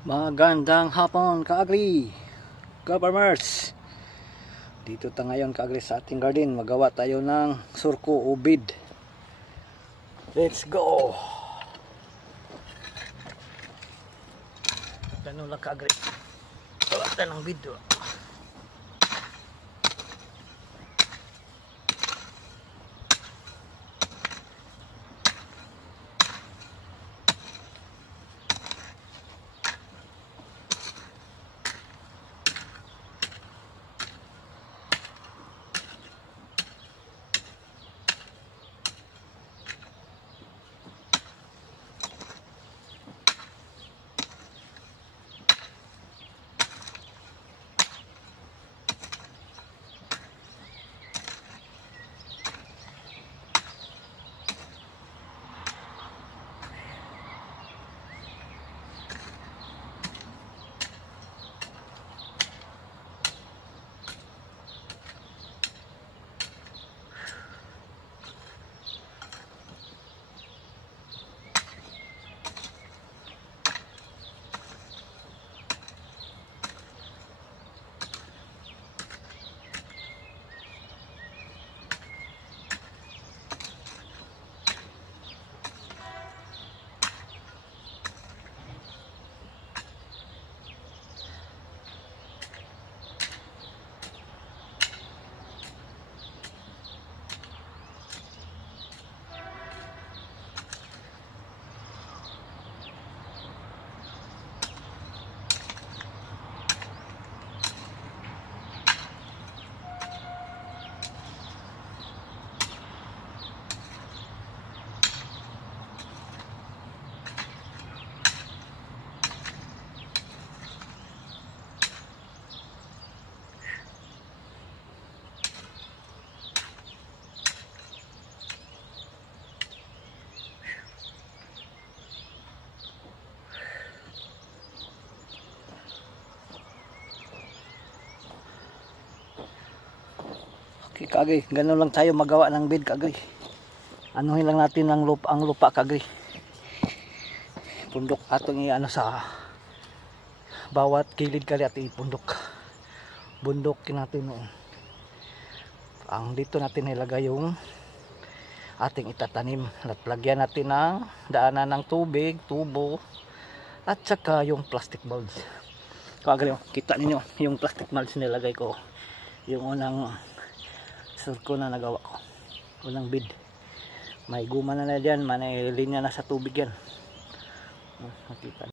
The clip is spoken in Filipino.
Magandang hapon kaagri, ka-farmers. Dito tayo ngayon kaagri sa ating garden. Magawa tayo ng surko o bed. Let's go. Ganun lang kaagri. Gawa tayo ng bed. Okay, kaagri, ganun lang tayo magawa ng bed kaagri. Anuhin lang natin ang lupa kaagri. Pundok atong iano sa bawat kilid kali at ipundok. Bundokin natin noon. Ang dito natin ilagay yung ating itatanim. At lagyan natin ng daanan ng tubig, tubo, at saka yung plastic bulbs. Kaagri, kita ninyo yung plastic bulbs nilagay ko. Yung unang surko na nagawa ko, unang bed. May guma na dyan, may linya na sa tubig yan. Makita